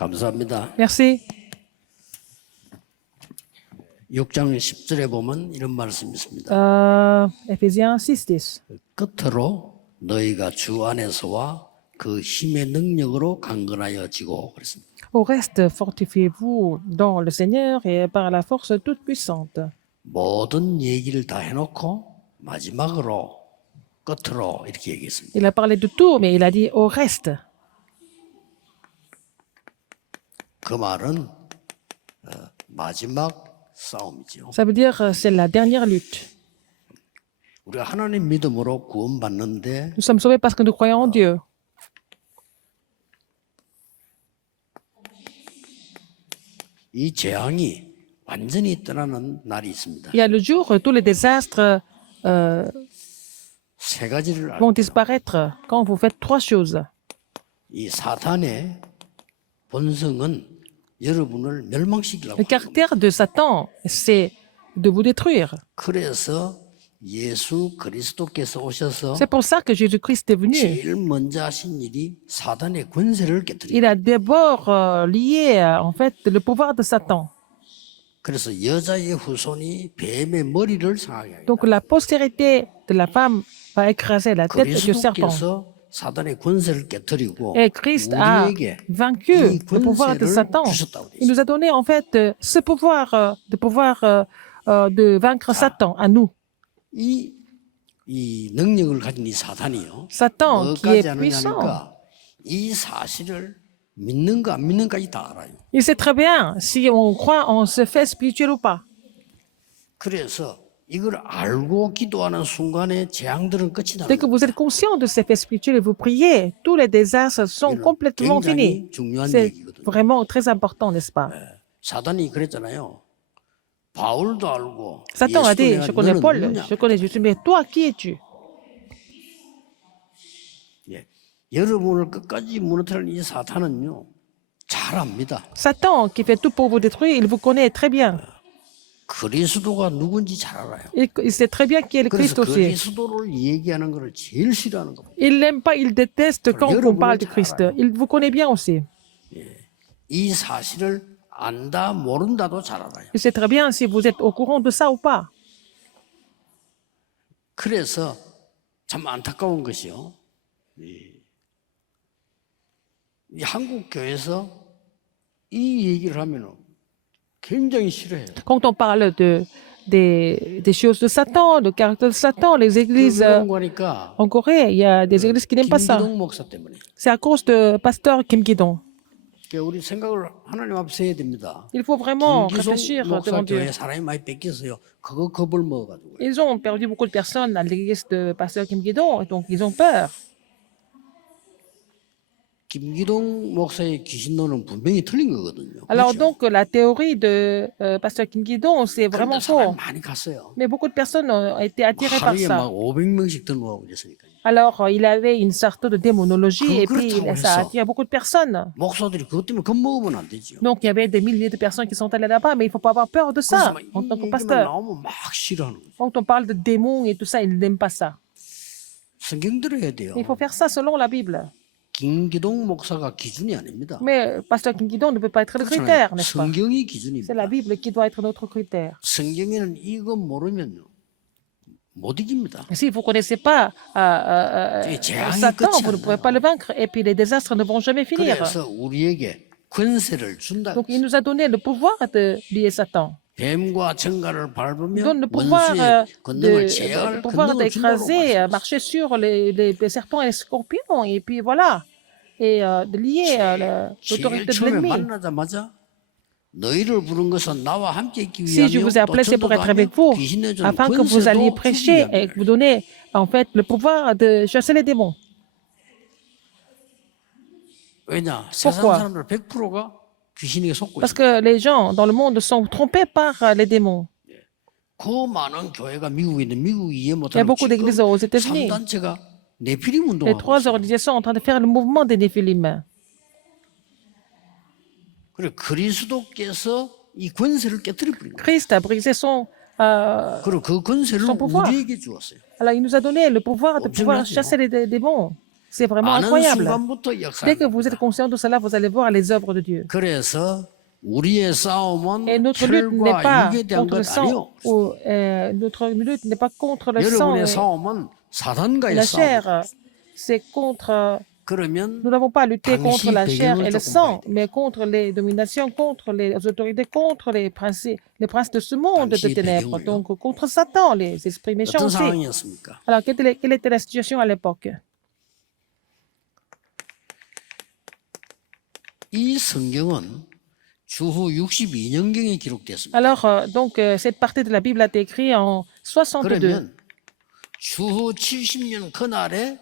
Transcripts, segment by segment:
감사합니다. Merci. 6장 10절에 보면 이런 말씀이 있습니다. Éphésiens 6, 10. 끝으로 너희가 주 안에서와 그 힘의 능력으로 강건하여지고 그랬습니다. Au reste, fortifiez-vous dans le Seigneur et par la force toute puissante. 모든 얘기를 다 해놓고 마지막으로 끝으로 이렇게 얘기했습니다. Il a parlé de tout, mais il a dit au reste. 그 말은 마지막 싸움이죠. Ça veut dire c'est la dernière lutte. 우리가 하나님 믿음으로 구원받는데 Nous sommes sauvés parce que nous croyons en Dieu. 이 재앙이 완전히 떠나는 날이 있습니다. Il y a le jour où tous les désastres 세 가지를 vont 알고 disparaître quand vous faites trois choses. 이 사탄의 본성은 여러분을 멸망시키려고 Le caractère de Satan, c'est de vous détruire. 그래서 예수 그리스도께서 오셔서 C'est pour ça que Jésus-Christ est venu. 제일 먼저 하신 일이 사단의 권세를 깨뜨리고 Il a d'abord lié en fait le pouvoir de Satan. 그래서 여자의 후손이 뱀의 머리를 상하게 합니다. Donc la postérité de la femme va écraser la tête du serpent. 그리스도께서 사단의 권세를 깨뜨리고 Et Christ a 우리에게 vaincu 이 le pouvoir de 권세를 Satan. 주셨다고 돼 Il nous a donné en fait ce pouvoir de vaincre Satan à nous. 이 능력을 가진 이 사탄이요. Satan qui est 뭐까지 puissant. 하느냐니까 이 사실을 믿는가 안 믿는가까지 다 알아요. Il sait très bien si on croit en ce fait spirituel ou pas. 그래서 이걸 알고 기도하는 순간에 재앙들은 끝이 Dès que 나요. vous êtes conscient de ces faits spirituels et vous priez, tous les désastres sont complètement finis. 굉장히 중요한 C'est 얘기거든요. vraiment très important, n'est-ce pas? 사단이 그랬잖아요. 바울도 알고 Satan a 예수도 dit, 내가 je connais 너는 Paul, 누구냐? je connais Jésus, mais toi, qui es-tu? 예. 여러분을 끝까지 무너뜨리는 이 사탄은요. 잘 압니다. Satan, qui fait tout pour vous détruire, il vous connaît très bien. 그리스도가 누군지 잘 알아요. Il sait très bien qui est le Christ 그래서 aussi. 그리스도를 얘기하는 것을 제일 싫어하는 겁니다. Il n'aime pas, il déteste quand on parle du Christ. Il vous connaît bien aussi. 이 사실을 안다 모른다도 잘 알아요. Il sait très bien si vous êtes au courant de ça ou pas. 그래서 참 안타까운 것이요. 이 한국 교회에서 이 얘기를 하면 굉장히 싫어해요. Quand on parle des choses de Satan, le caractère de Satan, les églises 그런 거니까 en Corée, il y a des églises qui n'aiment pas ça. 김기동 목사 때문에. C'est à cause de pasteur Kim Ki-dong. 그러니까 우리 생각을 하나님 앞에서 해야 됩니다. Il faut vraiment 김기동 réfléchir 목사 devant Dieu. 교회 사람이 많이 뺏겼어요. 그거 겁을 먹어가지고. Ils ont perdu beaucoup de personnes à l'église de pasteur Kim Ki-dong, donc ils ont peur. 김기동 목사의 귀신론은 분명히 틀린 거거든요. Alors 그렇죠? donc la théorie de pasteur Kim Ki-dong, c'est vraiment 그런데 사람이 faux. 많이 갔어요. Mais beaucoup de personnes ont été attirées par 하루에 막 ça. 500명씩 들어오고 그랬으니까요. Alors il avait une sorte de démonologie et puis 그렇다고 ça a 해서 attiré beaucoup de personnes. 목사들이 그것 때문에 겁먹으면 안 되죠. Donc il y avait des milliers de personnes qui sont allées là-bas, mais il ne faut pas avoir peur de 그래서 ça 막 en 이 tant que 얘기만 pasteur. 나오면 막 싫어하는 거예요. Quand on parle de démons et tout ça, ils n'aiment pas ça. 성경 들어야 돼요. Il faut faire ça selon la Bible. 김기동 목사가 기준이 아닙니다. Mais pasteur Kim Ki-dong ne peut pas être le 그렇잖아요. critère, n'est-ce pas? 성경이 C'est 기준입니다. la Bible qui doit être notre critère. 성경에는 이거 모르면요 못 이깁니다. Si vous ne connaissez pas Satan, vous ne pouvez pas le vaincre. Et puis les désastres ne vont jamais finir. 그래서 우리에게 권세를 준다. Donc il nous a donné le pouvoir de lier Satan. 뱀과 정갈을 Il 밟으며 donne le pouvoir, 원수의 권능을 le 제할 pouvoir 권능을 준다고 d'écraser, 말씀하셨어요. marcher sur les serpents et les scorpions. Et puis voilà. Et de lier 제일 l'autorité de 처음에 l'ennemi. 만나자마자 너희를 부른 것은 나와 함께 있기 Si je 위하며 vous ai appelé, c'est pour être avec vous, afin que vous alliez prêcher et que vous donnez en fait le pouvoir de chasser les démons. 왜냐? 세상 Pourquoi? 사람들 100%가 귀신에게 속고 Parce 있어요. que les gens dans le monde sont trompés par les démons. 그 많은 교회가 미국에 있는데 미국이 이해 Il y a 못하는 beaucoup d'églises aux États-Unis. 3단체가 네피림 Les 운동하고 trois 있어요. organisations sont en train de faire le mouvement des Néphilim. 그리고 그리스도께서 이 권세를 깨뜨려 버린 거예요. Christ a brisé son. 그리고 그 권세를 son pouvoir. 우리에게 주었어요. Alors, il nous a donné le pouvoir de pouvoir 엄청나죠. chasser les démons. C'est vraiment 아는 incroyable. 순간부터 Dès 역사를 que vous êtes conscient de cela, vous allez voir les œuvres de Dieu. 그래서 우리의 싸움은 Et notre lutte n'est 혈과 pas 육에 대한 contre le 것 sang, 아니요. ou, notre lutte n'est pas contre le sang 여러분의 et 싸움은 사단과의 la 싸움. chair. C'est contre. 그러면 Nous n'avons pas lutté contre 당시 la chair 배경을 et le 조금 봐야 sang, 돼요. mais contre les dominations, contre les autorités, contre les princes de ce monde de 당시 ténèbres, 배경을요. donc contre Satan, les esprits méchants 어떤 aussi. 상황이었습니까? Alors, quelle était la situation à l'époque? 이 성경은 주후 62년경에 기록됐습니다. Alors, cette partie de la Bible a été écrite en 62. 그러면 주후 70년 그날에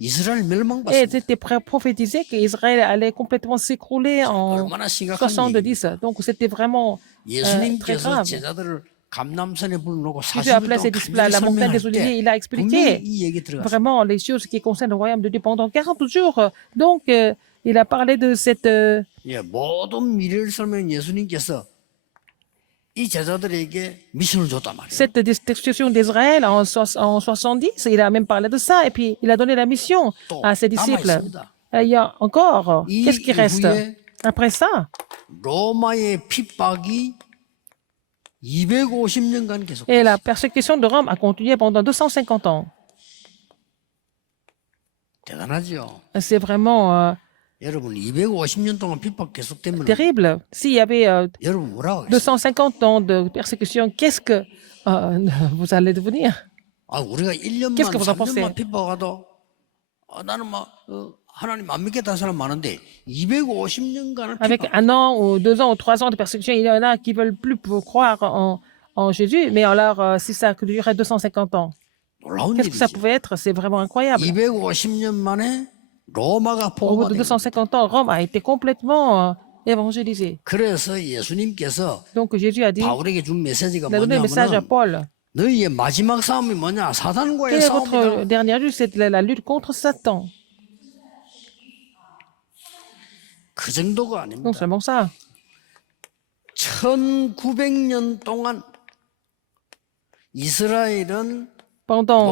이스라엘 Et 멸망받습니다. c'était prophétisé qu'Israël allait complètement s'écrouler en 얼마나 심각한 70. 얘기입니까? Donc, c'était vraiment très 예수님께서 grave. 제자들을 감남산에 불러놓고 Jésus a 40일 placé 동안 ses disciples à 간절히 la montagne des 설명할 Oliviers. 때 Il a 분명히 expliqué 이 얘기 들어갔어요. vraiment les choses qui concernent le royaume de Dieu pendant 40 jours. Donc, il a parlé de cette 예, 모든 미래를 설명한 예수님께서 이 제자들에게 미션을 줬단 말이에요. cette destruction d'Israël en 70. Il a même parlé de ça. Et puis, il a donné la mission 또 à ses 남아 disciples. 있습니다. Il y a encore. 이 Qu'est-ce qui reste 이후에 après ça? 로마의 핍박이 250년간 계속. Et la persécution de Rome a continué pendant 250 ans. 대단하죠. C'est vraiment 여러분 250년 동안 핍박 계속되면 terrible. S'il y avait 여러분 뭐라고 했어요? 250 ans de persécution, qu'est-ce que vous allez devenir? 아 우리가 1년만 Qu'est-ce que vous en pensez? 3년만 핍박하도 나는 막 하나님 안 믿겠다는 사람 많은데 250년간을 Avec 핍박. 1 an ou 2 ans ou 3 ans de persécution, il y en a qui veulent plus croire en Jésus. Mais alors, si ça durait 250 ans, 놀라운 qu'est-ce que ça 일이죠. pouvait être? C'est vraiment incroyable. 250년 만에 로마가 Au bout de 포로가 된 250 ans, Rome a été complètement évangélisée. 그래서 예수님께서 Donc Jésus a dit, 바울에게 준 메시지가 il a donné le message à 뭐냐면은 Paul. 너희의 마지막 싸움이 뭐냐? Quelle 사단과의 est votre 싸움이다. dernière lutte? C'est la lutte contre Satan. 그 정도가 Non 아닙니다. seulement ça. 1900년 동안 이스라엘은 Pendant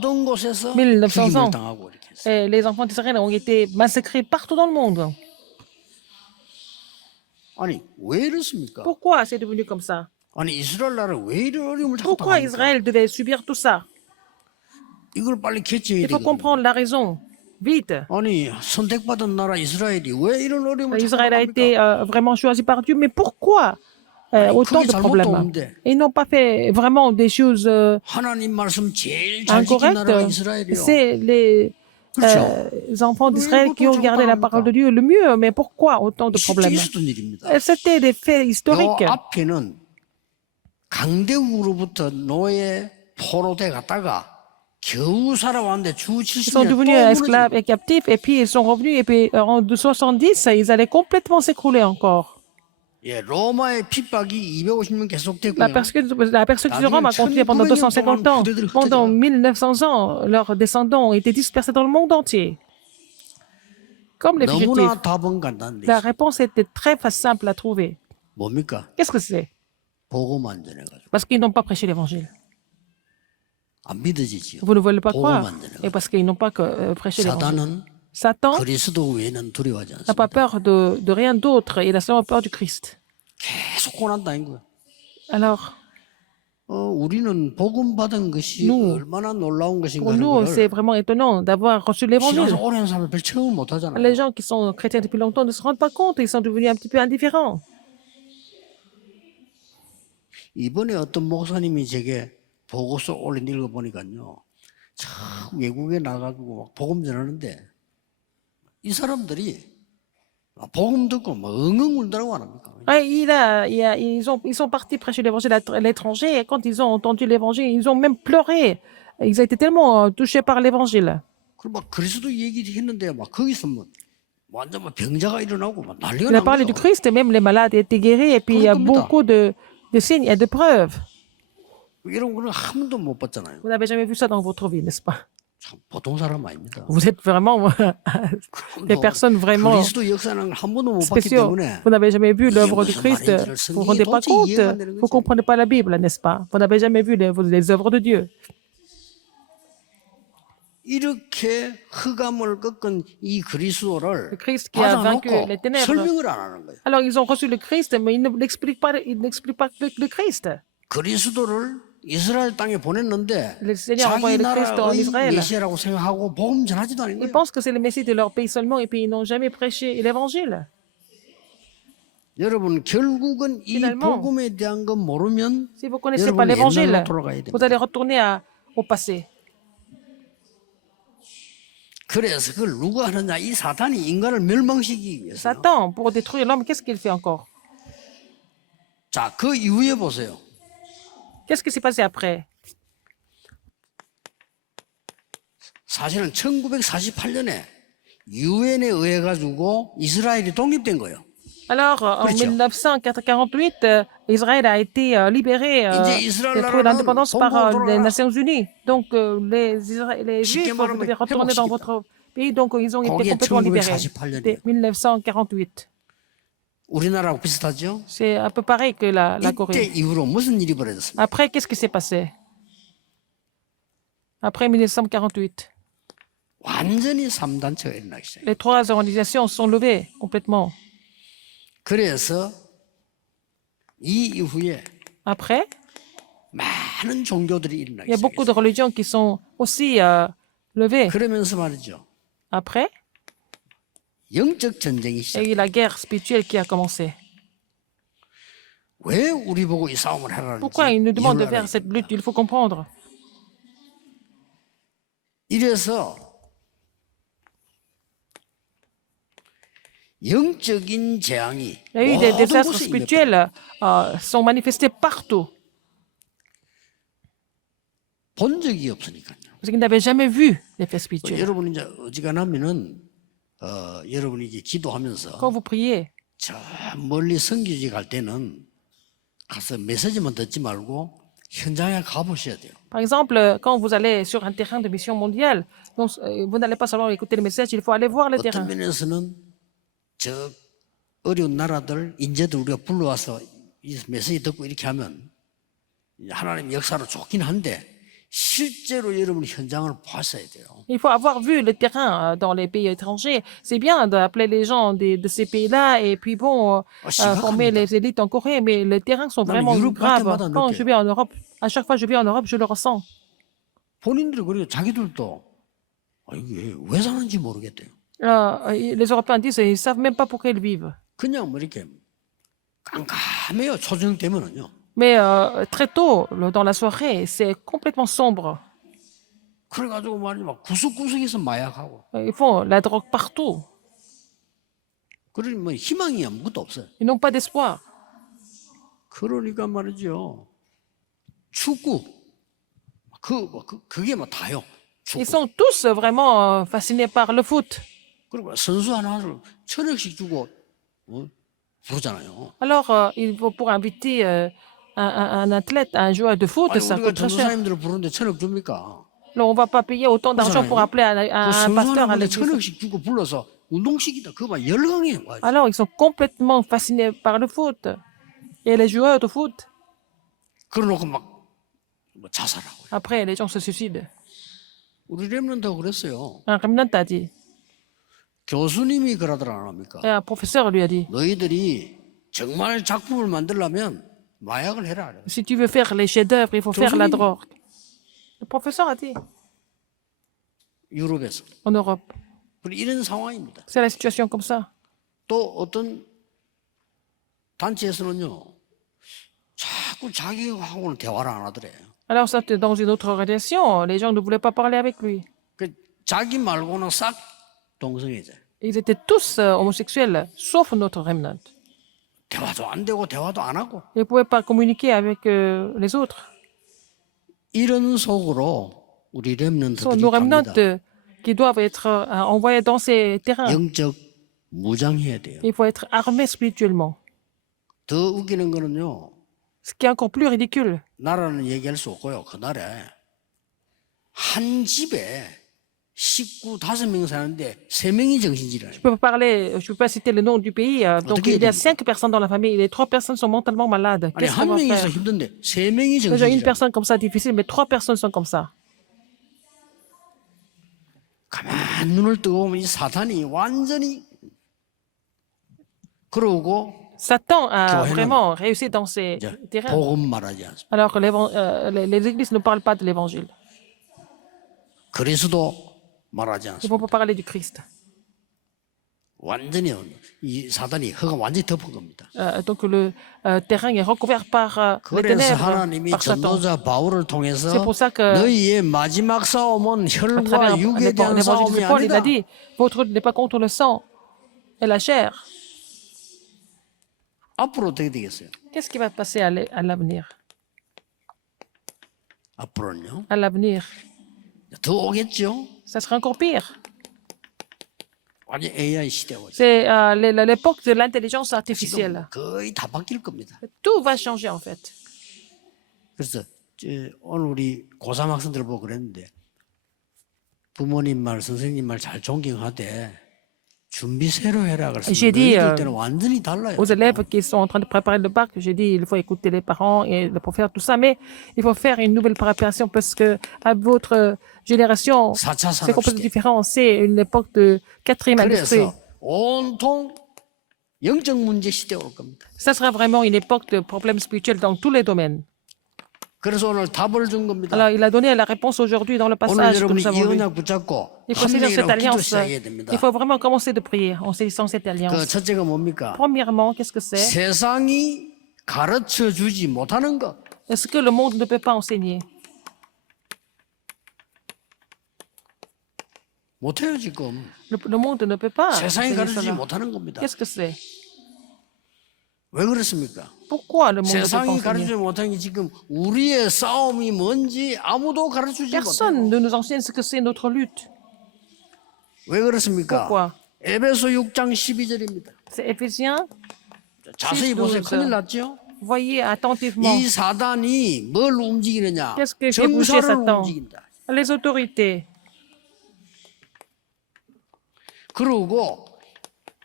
모든 곳에서 1900 죽임을 ans. 당하고 이렇게 했어요. les enfants d'Israël ont été massacrés partout dans le monde. 아니 왜 이렇습니까? Pourquoi c'est devenu comme ça? 아니 이스라엘 나라 왜 이런 어려움을 자꾸 Pourquoi 당합니까? Israël devait subir tout ça? 이걸 빨리 개최해야 Il faut 되거든요. comprendre la raison. Vite. 아니 선택받은 나라 이스라엘이 왜 이런 어려움을 자꾸 Israël a été 당합니까? vraiment choisi par Dieu, mais pourquoi autant 그게 de 잘못도 problèmes? 없는데. Ils n'ont pas fait vraiment des choses 하나님 말씀 제일 잘 지킨 나라가 incorrectes. 이스라엘이요. C'est les 그렇죠. enfants d'Israël qui ont gardé la parole de Dieu le mieux, mais pourquoi autant de 실제 problèmes? 있었던 일입니다. C'était des faits 요 historiques. 앞에는 강대국으로부터 노예 포로돼 갔다가 겨우 살아왔는데 주 Ils sont 70년 devenus 또 esclaves 무너지고 et captifs, et puis ils sont revenus, et puis en 70, ils allaient complètement s'écrouler encore. 예, 로마의 핍박이 250년 계속되고요. La persécution de Rome a continué pendant 250 ans. Pendant 1900 ans, leurs descendants ont été dispersés dans le monde entier. Comme les fugitifs. 너무나 답은 간단한데 La réponse était très simple à trouver. 뭡니까? Qu'est-ce que c'est? 복음 안 전해가지고 Parce qu'ils n'ont pas prêché l'évangile. 안 믿어지지요. Vous ne voulez pas 복음 croire. 안 전해가지고 Et parce qu'ils n'ont pas prêché l'évangile. 사단은 Satan 그리스도 외에는 두려워하지 n'a pas 않습니다. peur de rien d'autre. Il a seulement peur du Christ. 계속 고난다는 거예요. Alors, 우리는 복음 받은 것이 nous, 얼마나 놀라운 것인가 pour 하는 nous, c'est 거를 vraiment étonnant d'avoir reçu l'évangile. 신앙에서 오래 한 사람은 별 체험을 못 하잖아요. Les gens qui sont chrétiens depuis longtemps ne se rendent pas compte. Ils sont devenus un petit peu indifférents. 이번에 어떤 목사님이 제게 보고서 올린 읽어보니까요. 참 외국에 나가고 막 복음 전하는데 이 사람들이 복음 듣고 막 엉엉 울더라고 안 합니까? Ouais, ils sont partis prêcher l'évangile à l'étranger et quand ils ont entendu l'évangile, ils ont même pleuré. Ils ont été tellement touchés par l'évangile. 그리고 막 그리스도 얘기했는데 막 거기서 뭐 완전 막 병자가 일어나고 막 난리가 Il a 난 parlé 거예요. du Christ et même les malades étaient guéris et puis il y a beaucoup de signes et de preuves. 이런 거는 한 번도 못 봤잖아요. Vous n'avez jamais vu ça dans votre vie, n'est-ce pas? 참 보통 사람 아닙니다. Vous êtes vraiment des personnes vraiment 그리스도 역사는 한 번도 못 봤기 spéciaux. 때문에 Vous n'avez jamais vu l'œuvre du Christ. Vous ne vous rendez pas compte. Vous ne comprenez pas la Bible, n'est-ce pas? Vous n'avez jamais vu les œuvres de Dieu. 이렇게 흑암을 꺾은 이 그리스도를 Le Christ qui a vaincu 받아놓고 les ténèbres. 설명을 안 하는 거예요. Alors, ils ont reçu le Christ, mais ils n'expliquent pas le Christ. 그리스도를 이스라엘 땅에 보냈는데 Le Seigneur a envoyé 자기 le Christ en 나라의 Israël. 메시아라고 생각하고 복음 전하지도 않은 Ils 거예요. pensent que c'est le Messie de leur pays seulement et puis ils n'ont jamais prêché l'évangile. 여러분 결국은 이 Finalement, 복음에 대한 거 모르면 Si vous ne connaissez pas 여러분 l'évangile, 옛날로 돌아가야 됩니다. vous allez retourner au passé. 그래서 그걸 누가 하느냐? 이 사탄이 인간을 멸망시키기 위해서. Satan, pour détruire l'homme, qu'est-ce qu'il fait encore? 자, 그 이후에 보세요. Qu'est-ce qui s'est passé après? 사실은 1948년에 유엔에 의해 가지고 이스라엘이 독립된 거예요. Alors, en 그렇죠. 1948, Israël a été libéré, 이제 이스라엘 a trouvé 나라는 l'indépendance par 본국으로 les 돌아가라. Nations Unies. Donc, les 쉽게 Juifs, vous 말하면 devez retourner dans 회복시켰다. votre pays. Donc, ils ont été 거기에 complètement libérés. 1948 C'était 1948. 우리나라하고 비슷하죠? C'est un peu pareil que la 이때 Corée. 이후로 무슨 일이 벌어졌습니까? Après, qu'est-ce qui s'est passé? Après 1948, 완전히 3단체가 일어나기 시작해요. les trois organisations sont levées complètement. 그래서 이 이후에 Après, 많은 종교들이 일어나기 il y a beaucoup de 시작했어요. religions qui sont aussi levées. 그러면서 말이죠. Après, 영적 전쟁이 il y a 시작. eu la guerre spirituelle qui a commencé. 왜 우리 보고 이 싸움을 하라는지 Pourquoi ils nous demandent de 이유를 faire 알아야 cette 됩니다. lutte? Il faut comprendre. 이래서 영적인 재앙이 Il y a eu des 모든 désastres 곳에 임했다. spirituels sont manifestés partout. 본 적이 없으니까요. Parce qu'ils n'avaient jamais vu l'effet spirituel. 여러분 이제 어지간하면은 여러분이 이제 기도하면서 Quand vous priez, 저 멀리 선교지 갈 때는 가서 메시지만 듣지 말고 현장에 가보셔야 돼요. par exemple, quand vous allez sur un terrain de mission mondiale, donc, vous n'allez pas seulement écouter les messages, il faut aller voir le 어떤 terrain. 면에서는 저 어려운 나라들 인재들 우리가 불러와서 이 메시지 듣고 이렇게 하면 하나님 역사로 좋긴 한데 실제로 여러분 현장을 봤어야 돼요. Il faut avoir vu le terrain dans les pays étrangers. C'est bien d'appeler les gens de ces pays-là et puis bon, former les élites en Corée, mais les terrains sont vraiment graves. Quand je vais en Europe, à chaque fois que je vais en Europe, je le ressens. 본인들이 그래요. 자기들도 이게 왜 사는지 모르겠대요. Les Européens disent qu'ils ne savent même pas pourquoi ils vivent. 그냥 뭐 이렇게 깜깜해요. 초저녁 되면은요. Mais très tôt, dans la soirée, c'est complètement sombre. 그래가지고 말이죠. 막 구석구석에서 마약하고. Ils font la drogue partout. 그러니 뭐 희망이 아무것도 없어요. Ils n'ont pas d'espoir. 그러니까 말이죠. 축구. 그게 뭐 다요. Ils 축구. sont tous vraiment fascinés par le foot. 그리고 선수 하나를 1,000원씩 주고 부르잖아요. Alors, il faut pour inviter un athlète, un joueur de foot, 아니 ça 우리가 coûte très cher. 전도사님들을 부르는데 1,000원 줍니까? Alors, on ne va pas payer autant d'argent pour appeler 그 un 선수 pasteur à 하나를 l'église. 1,000원씩 주고 불러서 운동시키다. 그거 막 열광해. Alors, ils sont complètement fascinés par le foot. Et les joueurs de foot, 그러놓고 막 뭐 자살하고. après, les gens se suicident. 우리 렘넌트가 그랬어요. Un remnant a dit, 교수님이 그러더라 안 합니까? et un professeur lui a dit, 너희들이 정말 작품을 만들려면 마약을 해라. si tu veux faire les chefs-d'œuvre, il faut faire la drogue. Le professeur a dit, 유럽에서. en Europe. 이런 상황입니다. C'est la situation comme ça. 또 어떤 단체에서는요. 자꾸 자기하고는 대화를 안 하더래. Alors, ça, dans une autre organisation, les gens ne voulaient pas parler avec lui. 그 자기 말고는 싹 동성애자. Ils étaient tous homosexuels, sauf notre remnant. 대화도 안 되고 대화도 안 하고. Ils ne pouvaient pas communiquer avec les autres. 이런 속으로 우리 Ce sont 렘넌트들이 nos 갑니다. remnants qui doivent être envoyés dans ces terrains. 영적 무장해야 돼요. Il faut être armé spirituellement. 더 웃기는 거는요. Ce qui est encore plus ridicule. 나라는 얘기할 수 없고요. 그날에 한 집에 식구 5명 사는데 3명이 정신질환이에요. Je peux pas parler, je peux pas citer le nom du pays. Donc, il y a 5 personnes dans la famille et les 3 personnes sont mentalement malades. 아니 Qu'est-ce qu'on 한 va 명이 있어 faire? 힘든데 3명이 Déjà, une 정신질환. personne comme ça, difficile, mais 3 personnes sont comme ça. 가만 눈을 뜨고 보면 이 사탄이 완전히 그러고 Satan a 교회는 vraiment réussi dans ces 이제 terrains. 복음 말하지 않습니다. Alors que les églises ne parlent pas de l'évangile. 그리스도 말하지 Ils ne vont 않습니다. pas parler du Christ. 완전히 이 사단이 흙을 완전히 덮은 겁니다. Donc le terrain est recouvert par les 그래서 ténèbres, 하나님이 par Satan. 전도자 바울을 통해서 C'est pour ça que, 너희의 마지막 싸움은 à travers 혈과 육에 대한 l'évangile de 싸움이 Paul, il a 아니다. dit, votre lutte n'est pas contre le sang et la chair. 앞으로 어떻게 되겠어요? Qu'est-ce qui va passer à l'avenir? 앞으로는요. À l'avenir, 더 오겠죠. ça sera encore pire. 완전 AI 시대가 오죠. C'est l'époque de l'intelligence 지금 artificielle. 거의 다 바뀔 겁니다. Tout va changer en fait. 그래서 오늘 우리 고3 학생들 보고 그랬는데 부모님 말, 선생님 말 잘 존경하되 준비세로 해라. 그래서 J'ai dit, 너희들 때는 완전히 달라요. Aux élèves qui sont en train de préparer le bac, j'ai dit il faut écouter les parents et pour faire tout ça, mais il faut faire une nouvelle préparation parce que à votre génération, 4차 c'est complètement 산업시대. différent. C'est une époque de quatrième industrie. 그래서 온통 영적 문제 시대 올 겁니다. Ça sera vraiment une époque de problèmes spirituels dans tous les domaines. 그래서 오늘 답을 준 겁니다. Alors, il a donné la réponse aujourd'hui dans le 오늘 passage que 여러분이 nous 이 avons lu. 언약 붙잡고 Il faut 한 saisir cette 명이라고 기도 alliance. 시작해야 됩니다. Il faut vraiment commencer de prier en saisissant cette 그 alliance. 첫째가 뭡니까? Premièrement, qu'est-ce que c'est? 세상이 가르쳐 주지 못하는 것. Est-ce que le monde ne peut pas enseigner? 못해요 지금. Le monde ne peut pas 세상이 enseigner 가르치지 cela. 못하는 겁니다. Qu'est-ce que c'est? 왜 그렇습니까? Pourquoi le monde ne peut pas 세상이 enseigner? 가르치지 못하는 게 지금 우리의 싸움이 뭔지 아무도 가르치지 Personne 못해요. ne nous enseigne ce que c'est notre lutte. 왜 그렇습니까? Pourquoi? 에베소 6장 12절입니다. C'est Éphésiens. 자세히 보세요. 12. 큰일 났죠? Voyez attentivement. 이 사단이 뭘 움직이느냐? Qu'est-ce que fait bouger 정사를 Satan? 움직인다. Les autorités. 그리고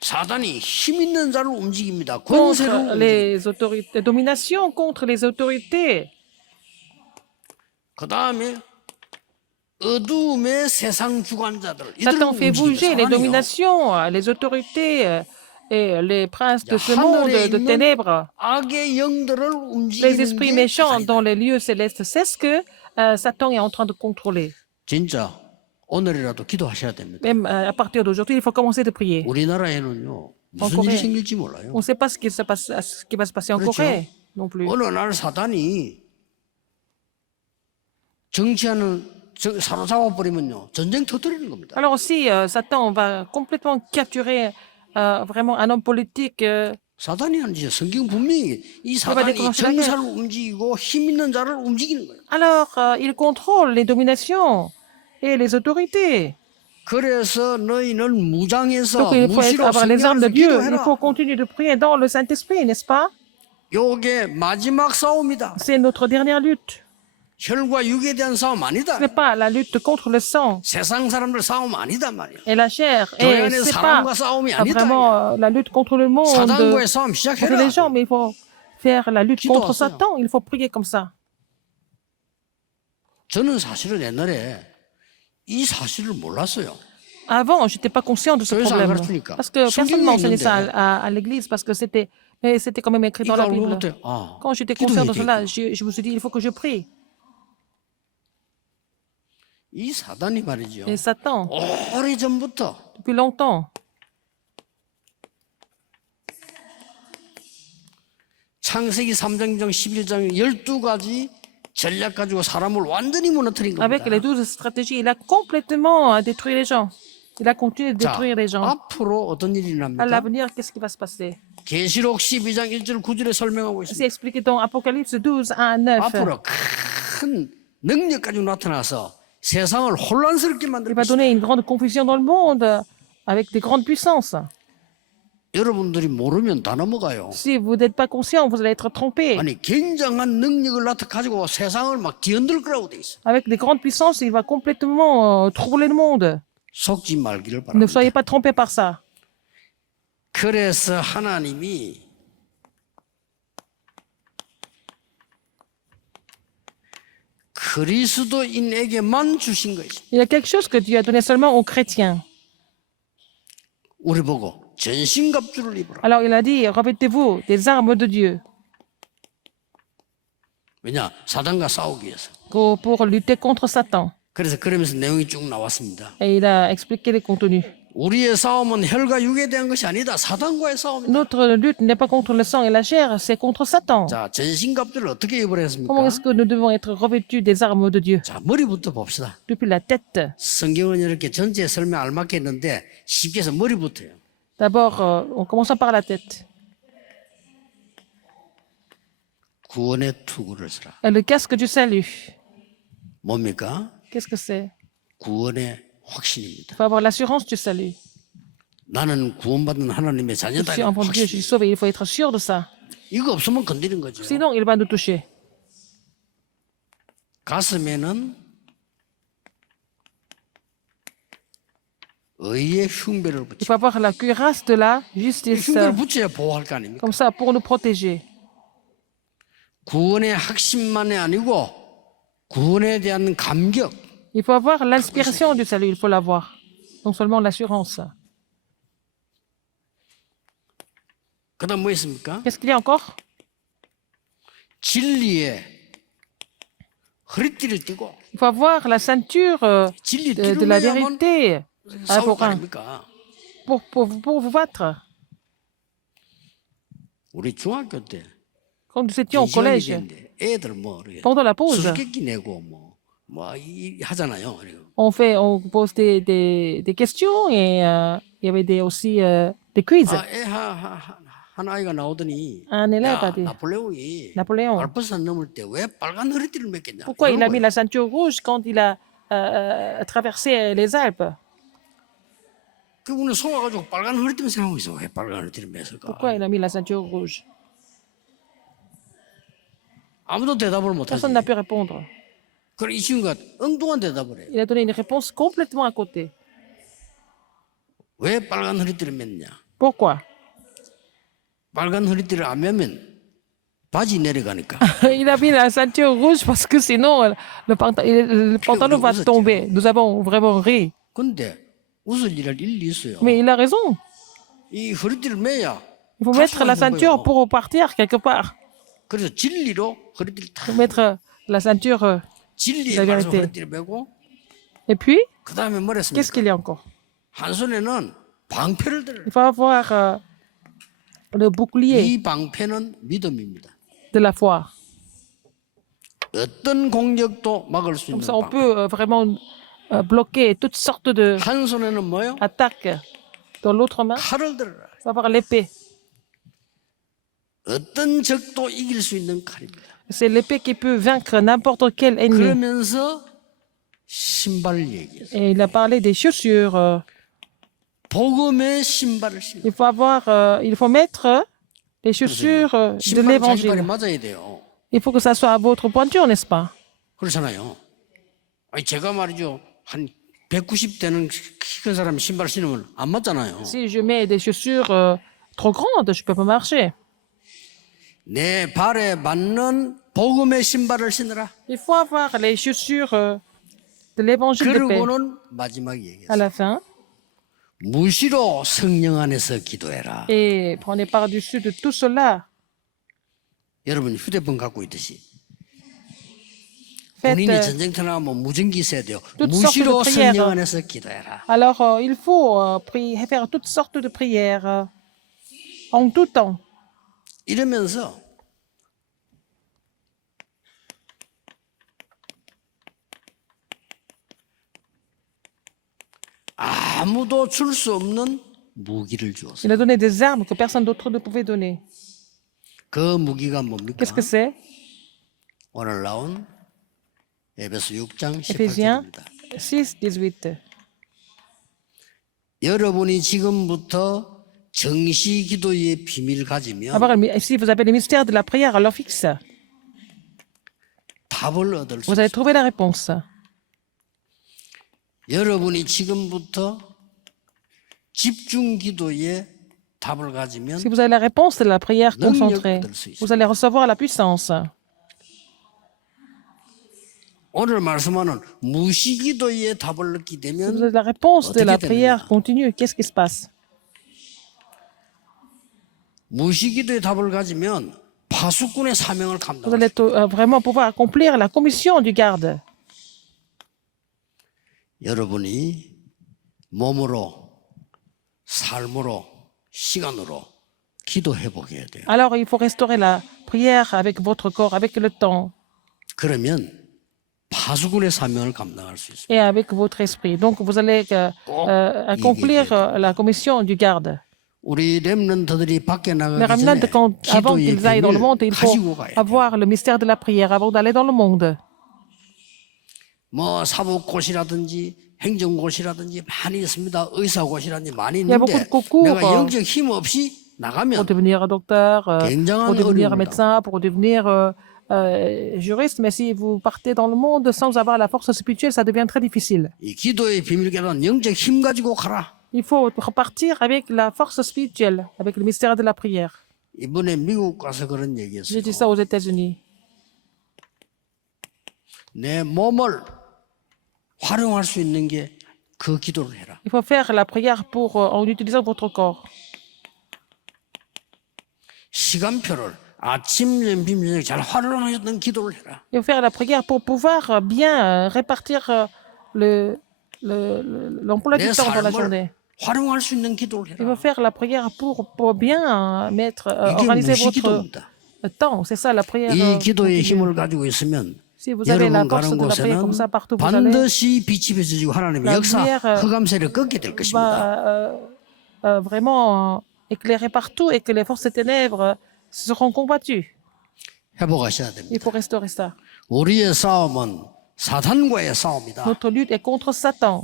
사단이 힘 있는 자를 움직입니다. 권세를 Contre 움직입니다. les autorités. Domination contre les autorités. 그 다음에 어두움의 세상 주관자들 이들을 Satan fait bouger les 움직입니다. dominations, les autorités et les princes de ce 하늘에 monde de 있는 ténèbres. 악의 영들을 Les 움직이는 esprits 게 méchants 사단이다. dans les lieux célestes. C'est ce que Satan est en train de contrôler. 진짜 오늘이라도 기도하셔야 됩니다. Même à partir d'aujourd'hui, il faut commencer de prier. 우리나라에는요 무슨 Corée. 일이 생길지 몰라요. On ne sait pas ce qui va se passer en 그렇죠. Corée non plus. 어느 날 사단이 정치하는 사로잡아 버리면요 전쟁 터뜨리는 겁니다. Alors si Satan va complètement capturer vraiment un homme politique, 사단이 아니죠. 성경 분명히 이 사단이 déclencher la 정사를 움직이고 힘 있는 자를 움직이는 거예요. alors il contrôle les dominations et les autorités. 그래서 너희는 무장해서 Donc il faut 무시로 avoir les armes de 성령을 Dieu. Il 기도해라. faut continuer de prier dans le Saint-Esprit, n'est-ce pas? 요게 마지막 싸움이다. C'est notre dernière lutte. 혈과 육에 대한 싸움 아니다. Ce n'est pas la lutte contre le sang 세상 사람들 싸움 아니다 말이야. et la chair. 교회 Et 안에서 ce n'est pas 사람과 싸움이 아니다. vraiment la lutte contre le monde, 사단과의 싸움 contre 시작해라. les gens, mais il faut faire la lutte contre 기도하세요. Satan. Il faut prier comme ça. 저는 사실은 옛날에 이 사실을 몰랐어요. Avant, je n'étais pas conscient de ce 교회에서 안 problème. 가르치니까. Parce que personne 성경에 ne m'a enseigné ça 있는데. à l'église, parce que c'était quand même écrit dans 이거 la 알고 Bible. 그때 아, Quand j'étais 기도해야 conscient de cela, 되겠구나. je me suis dit, il faut que je prie. 이 사단이 말이죠. Et Satan, 오래 전부터 depuis longtemps, 창세기 3장 11장 12가지 전략 가지고 사람을 완전히 무너뜨린 avec 겁니다. les 12 stratégies, il a complètement détruit les gens. Il a continué de 자, détruire les gens. 앞으로 어떤 일이 À 납니까? l'avenir, qu'est-ce qui va se passer? 계시록 12장 1절 9절에 설명하고 C'est 있습니다. expliqué dans Apocalypse 12, 1 à 9. 앞으로 큰 능력 가지고 나타나서 세상을 혼란스럽게 만들 Il va 것이다. donner une grande confusion dans le monde avec des grandes puissances. 여러분들이 모르면 다 넘어가요. Si vous n'êtes pas conscient, vous allez être trompé. 아니 굉장한 능력을 가지고 세상을 막 뒤흔들 거라고 돼 있어. Avec des grandes puissances, il va complètement troubler le monde. 속지 말기를 Ne 바랍니다. soyez pas trompés par ça. 그래서 하나님이 그리스도인에게만 주신 것이. Il y a quelque chose que Dieu a donné seulement aux chrétiens. 우리 보고 전신갑주를 입으라. Alors il a dit, revêtez-vous des armes de Dieu 왜냐? 사단과 싸우기 위해서. pour lutter contre Satan. 그래서 그러면서 내용이 쭉 나왔습니다. Et il a expliqué les contenus. 우리의 싸움은 혈과 육에 대한 것이 아니다. 사단과의 싸움이다. Notre lutte n'est pas contre le sang et la chair, c'est contre Satan. 자, 전신갑주를 어떻게 입으라 했습니까? Comment est-ce que nous devons être revêtus des armes de Dieu? 자, 머리부터 봅시다. Depuis la tête. 성경은 이렇게 전체 설명 알맞게 했는데 쉽게 해서 머리부터요. D'abord, en commençant par la tête. 구원의 투구를 쓰라. Le casque du salut. 뭡니까? Qu'est-ce que c'est? 구원의 확신입니다. Il faut avoir l'assurance du salut. 나는 구원받은 하나님의 Je 자녀다. suis enfant de Dieu, je suis sauvé. Il faut être sûr de ça. 이거 없으면 건드린 거죠. Sinon, il va nous toucher. 가슴에는 의의 흉배를 Il 붙이고 faut avoir la cuirasse de la justice. 흉배를 붙여야 보호할 거 아닙니까? Comme ça, pour nous protéger. 구원의 확신만이 아니고 구원에 대한 감격. Il faut avoir l'inspiration du salut. Il faut l'avoir. Non seulement l'assurance. 그다음 뭐 있습니까? Qu'est-ce qu'il y a encore? 진리에 허리띠를 띠고 Il faut avoir la ceinture 진리 de la 띠를 vérité 싸울 거 아닙니까? pour vous battre. 우리 중학교 때 Quand nous étions au collège, 시간인데 애들 뭐 이렇게 pendant la pause, 수수께끼 내고 하잖아요. on pose des questions et il y avait aussi des quiz. 한 아이가 나오더니 Un élève a dit, 나폴레옹이 Napoléon, 알프산 넘을 때 왜 빨간 허리띠를 맸겠냐? pourquoi il a mis 이런 la ceinture rouge quand il a traversé les Alpes? 그 우리는 속아가지고 빨간 허리띠만 생각하고 있어. 왜 빨간 허리띠를 맸을까? Pourquoi il a mis la ceinture rouge? 아무도 대답을 못하지. Personne n'a pu répondre. 그럼 이 친구가 엉뚱한 대답을 해. Il a donné une réponse complètement à côté. 왜 빨간 허리띠를 맸냐? Pourquoi? 빨간 허리띠를 안 매면 바지 내려가니까. Il a mis la ceinture rouge parce que sinon le pantalon va tomber. Nous avons vraiment ri. 근데 웃을 일할 일이 있어요. Mais il a raison. 이 허리띠를 매야. Il faut mettre la ceinture pour partir quelque part. 그래서 진리로 허리띠를 탁. Il faut mettre la ceinture. 진리의 la 말씀 vérité. 허리띠를 매고 Et puis, 그 다음에 뭘 qu'est-ce 했습니까? qu'il y a encore? 한 손에는 방패를 들어. Il faut avoir le bouclier 이 방패는 믿음입니다. de la foi. 어떤 공격도 막을 수 Comme 있는 ça, on 방패. peut vraiment bloquer toutes sortes de 한 손에는 뭐요? attaques. Dans l'autre main, 칼을 들어라. il faut avoir l'épée. 어떤 적도 이길 수 있는 칼입니다. C'est l'épée qui peut vaincre n'importe quel ennemi. 그러면서 신발을 얘기했어요. Et il a parlé des chaussures. 복음의 신발을 신고. Il faut mettre les chaussures de 신발은 자기 발에 l'évangile. 맞아야 돼요. Il faut que ça soit à votre pointure, n'est-ce pas? 그렇잖아요. 아니 제가 말이죠. 한 190 되는 키 큰 사람이 신발 신으면 안 맞잖아요. Si je mets des chaussures trop grandes, je peux pas marcher. 내 발에 맞는 복음의 신발을 신으라. Il faut avoir les chaussures de l'évangile de paix. 그러고는 마지막에 À 얘기했어요. la fin, 무시로 성령 안에서 기도해라. et prenez par-dessus de tout cela. 여러분 휴대폰 갖고 있듯이 Faites, 본인이 전쟁터 나가면 무전기 있어야 돼요. toutes 무시로 sortes de prières. 성령 안에서 기도해라. Alors, il faut faire toutes sortes de prières en tout temps. 이러면서 아무도 줄 수 없는 무기를 주었어요. Il a donné des armes que personne d'autre ne pouvait donner. 그 무기가 뭡니까? Qu'est-ce que c'est? 오늘 나온 에베소 6장 Éphésiens 18절입니다. 6, 18. 여러분이 지금부터 정시 기도의 비밀 가지면 Si vous avez les mystères de la prière à l'heure fixe, 답을 얻을 수 vous allez 있어요. trouver la réponse. 여러분이 지금부터 집중 기도의 답을 가지면 Si vous avez la réponse de la prière concentrée, 얻을 수 있어요. vous allez recevoir la puissance. 오늘 말씀하는 무시기도의 답을 얻게 Si 되면 vous avez la réponse de la 어떻게 prière 되느냐? continue, qu'est-ce qui se passe? 무시기도의 답을 가지면 파수꾼의 사명을 Vous 감당할 allez 수 있어요. vraiment pouvoir accomplir la commission du garde. 여러분이 몸으로, 삶으로, 시간으로 기도해 보게 해야 돼요. Alors, il faut restaurer la prière avec votre corps, avec le temps 그러면 파수꾼의 사명을 감당할 수 있어요. et avec votre esprit. Donc, vous allez accomplir la commission du garde. 우리 렘넌트들이 밖에 Les 나가기 remnants, 전에 avant 기도의 qu'ils aillent dans le monde, 비밀 il faut 가지고 가야 돼요. avoir le mystère de la prière avant d'aller dans le monde. 뭐 사법고시라든지 행정고시라든지 많이 있습니다. 의사고시라든지 많이 Il y a beaucoup 있는데 de concours 내가 영적 힘 없이 pour 나가면 devenir docteur, 굉장한 pour devenir 어려움이다. médecin, pour devenir juriste. Mais si vous partez dans le monde sans avoir la force spirituelle, ça devient très difficile. 이 기도의 비밀 깨달은 영적 힘 가지고 가라. Il faut repartir avec la force spirituelle, avec le mystère de la prière. 이번에 미국 가서 그런 J'ai 얘기했어요. dit ça aux États-Unis. 내 몸을 활용할 수 있는 게 그 기도를 해라. Il faut faire la prière en utilisant votre corps. 시간표를 아침, 점심, 저녁 잘 활용하셨던 기도를 해라. Il faut faire la prière pour pouvoir bien répartir l'emploi du 내 temps dans la 삶을 journée. 활용할 수 있는 기도를 Il faut 해라. faire la prière pour bien 이게 organiser votre 무시기도입니다. temps. C'est ça la prière. 이 기도의 continue. 힘을 가지고 있으면 Si vous avez la 여러분 force 가는 de la prière comme ça 곳에는 partout où vous allez, 반드시 빛이 비춰지고 하나님의 La 역사, lumière, 흑암세를 꺾게 될 것입니다. va vraiment éclairer partout et que les forces des ténèbres seront combattues. 회복하셔야 Il 됩니다. faut restaurer ça. 우리의 싸움은 사탄과의 싸움이다. Notre lutte est contre Satan.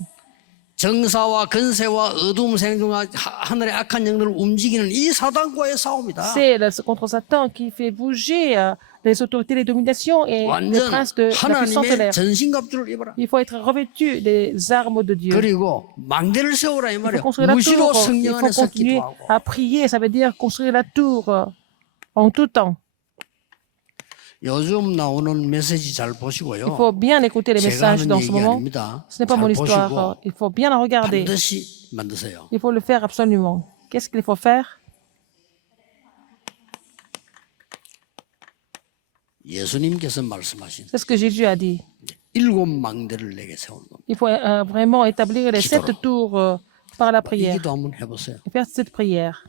정사와 근세와 어두움 생중과 하늘의 악한 영들을 움직이는 이 사단과의 싸움이다. C'est contre Satan qui fait bouger les autorités, les dominations et les 완전 princes de la puissance de 하나님의 l'air. 전신갑주를 입어라. Il faut être revêtu des armes de Dieu. 그리고 망대를 세우라 이 Il faut 말이야. construire la 무시로 tour. Il 성령 faut 안에서 continuer 기도하고. à prier. Ça veut dire construire la tour en tout temps. 요즘 나오는 메시지 잘 Il 보시고요. faut bien écouter les 제가 messages 하는 dans ce 얘기 moment. 아닙니다. Ce n'est pas 잘 mon histoire. 보시고 Il faut bien la regarder. 반드시 만드세요. Il faut le faire absolument. Qu'est-ce qu'il faut faire? 예수님께서 말씀하신 C'est ce que Jésus a dit. 7망대를 내게 세우는 겁니다. Il faut vraiment établir les 7 tours par la 이 prière. 기도 한번 해보세요. Et faire cette prière.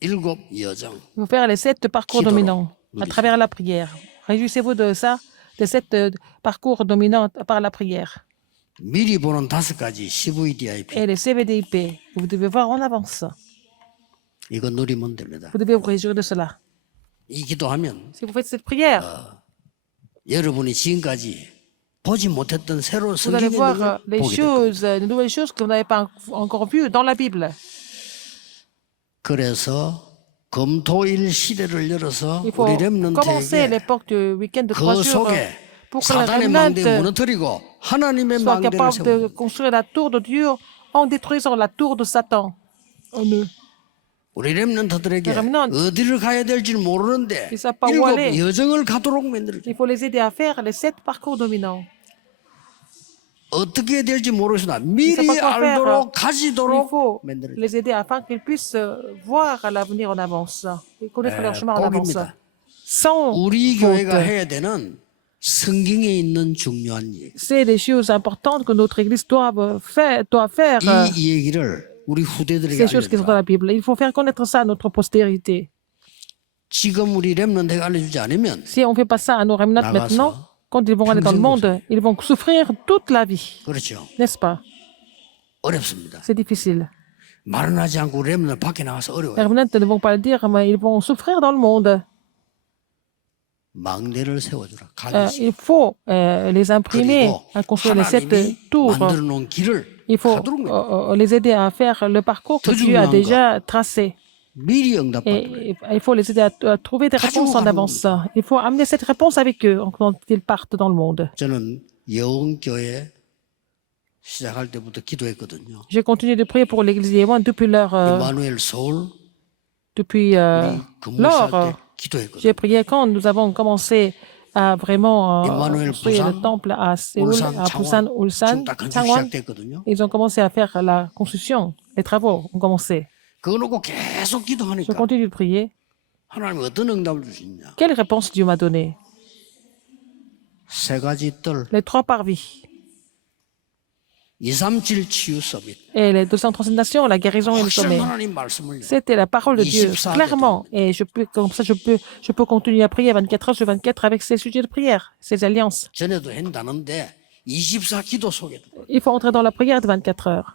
일곱 여정. Il faut faire les 7 parcours Kidoro. dominants à travers la prière. Réjouissez-vous de ça, de 7 parcours dominants par la prière. 미리 보는 5가지 CVDIP. Et les CVDIP, vous devez voir en avance. 이거 누리면 됩니다. Vous devez vous réjouir de cela. 이 기도하면 Si vous faites cette prière, 여러분이 지금까지 보지 못했던 새로운 vous allez 성경의 voir 능력을 les 보게 될 겁니다. choses, les nouvelles choses que vous n'avez pas encore vues dans la Bible. 그래서 금토일 시대를 열어서 Il faut 우리 commencer les 렘넌트에게 portes du week-end de 그 3 jours 속에 pour que les 사단의 망대 remnants 무너뜨리고 하나님의 soient 망대를 capables de 세우는 construire la tour de Dieu en détruisant la tour de Satan en eux. 우리 렘넌트들에게 remnant. 어디를 가야 될지 모르는데 Ils savent pas où aller. 일곱 여정을 가도록 만들어줘. Il faut les aider à faire les 7 parcours dominants. 어떻게 될지 모르시나 savent 미리 pas quoi faire. 알도록 Il 가지도록 faut 만들어줘. les aider afin qu'ils puissent voir l'avenir en avance et connaître leur chemin en avance. 꼭입니다. Sans 우리 교회가 faute. 해야 되는 성경에 있는 중요한 얘기. C'est des choses importantes que notre Église doit faire. 이 얘기를 우리 후대들에게 Ces choses qui sont dans 알려줘. la Bible. Il faut faire connaître ça à notre postérité. 지금 우리 렘넌트에게 알려주지 않으면 Si on ne fait pas ça à nos remnants 나가서 maintenant, quand ils vont aller dans le monde, ils vont souffrir toute la vie. 그렇죠. N'est-ce pas? 어렵습니다. C'est difficile. 말은 하지 않고 렘넌트 밖에 나가서 Les 어려워요. remnants ne vont pas le dire, mais ils vont souffrir dans le monde. 망대를 세워주라. 가듯이. Il faut les imprimer 그리고 à construire les 7 하나님이 tours. 만들어 놓은 길을 Il faut 가도록 만들어. les aider à faire le parcours que 더 Dieu a 중요한 déjà tracé. 미리 응답받도록. Et il faut les aider à trouver des 가지고 réponses en 가는 avance. Il faut amener cette réponse avec eux quand ils partent dans le monde. 저는 여운교회 시작할 때부터 기도했거든요. J'ai continué de prier pour l'église Yéwan depuis leur 이마누엘 서울 depuis 우리 근무 lors. 시작 때 기도했거든요. J'ai prié quand nous avons commencé à vraiment Emmanuel construire le Busan, temple à Séoul, 울산, à Busan, 창원 Ulsan, 지금 딱 건축 Changwon. 시작됐거든요. Ils ont commencé à faire la construction. Les travaux ont commencé. 그거 놓고 계속 Je 기도하니까 continue de prier. 하나님 어떤 응답을 주시냐? Quelle réponse Dieu m'a donnée? 세 가지 뜰 Les 3 parvis 237 치유 서밋. et les 237 nations, la guérison et le 확실한 sommet. 하나님 말씀을 C'était la parole de Dieu, 24 clairement. Et je peux, comme ça, je peux continuer à prier 24 heures sur 24 avec ces sujets de prière, ces alliances. 전에도 한다는데 24 기도 속에 Il faut entrer dans la prière de 24 heures.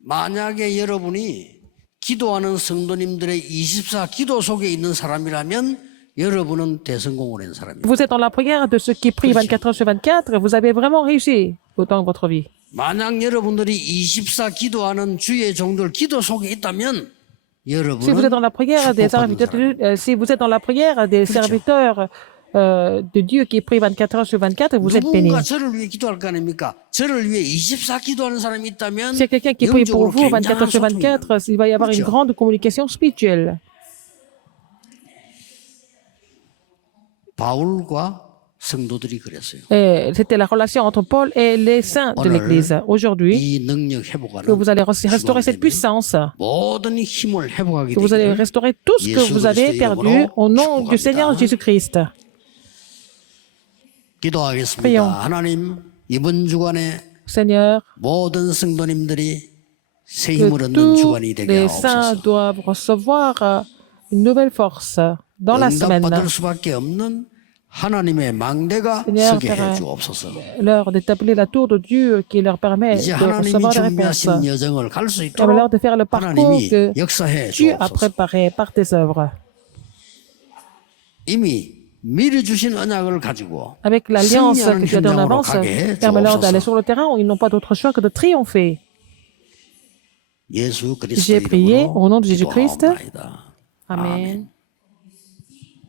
만약에 여러분이 기도하는 성도님들의 24 기도 속에 있는 사람이라면 여러분은 대성공을 한 사람이에요. Vous êtes dans la prière de ceux qui prient 24 heures sur 24, vous avez vraiment réussi dans votre vie. 만약 여러분들이 24 기도하는 주의 종들 기도 속에 있다면 Si vous êtes 여러분은 dans la prière des 축복받는 serviteurs, 사람. si vous êtes dans la prière des serviteurs de Dieu qui prient 24 heures sur 24, vous êtes bénis. 누군가 저를 위해 기도할 거 아닙니까? 저를 위해 24 기도하는 사람이 있다면 S'il y a quelqu'un qui prie pour 영적으로 vous 24 heures sur 굉장한 소통이 24, il va y avoir une 그렇죠? grande communication spirituelle. 바울과 성도들이 그랬어요. Et c'était la relation entre Paul et les saints de l'Église. Aujourd'hui, 이 능력 que 회복하는 vous allez restaurer cette 주님의 puissance, 모든 힘을 회복하게 que vous allez 되기를 restaurer tout ce que vous avez perdu au nom du Seigneur Jésus-Christ. 기도하겠습니다. Prions. 하나님 이번 주간에 Seigneur, 모든 성도님들이 새 que 힘을 얻는 tous 주간이 되게 les saints 하옵소서. doivent recevoir une nouvelle force dans la semaine. 응답받을 수밖에 없는 하나님의 망대가 Seigneur, 서게 Père, 해 주옵소서. Leur d'établir la tour de Dieu qui leur permet 이제 de 하나님이 recevoir des réponses. 준비하신 여정을 갈 수 Permet leur 있도록 de faire le parcours 하나님이 que 역사해 Dieu a 주옵소서. préparé par tes œuvres. 이미 미리 주신 언약을 가지고 Avec l'alliance 승리하는 que tu as donnée en 현장으로 avance, 가게 해 permet leur d'aller 주옵소서. sur le terrain où ils n'ont pas d'autre choix que de triompher. 예수 그리스도 J'ai prié 이름으로 au nom de Jésus-Christ. 기도하옵나이다. Amen.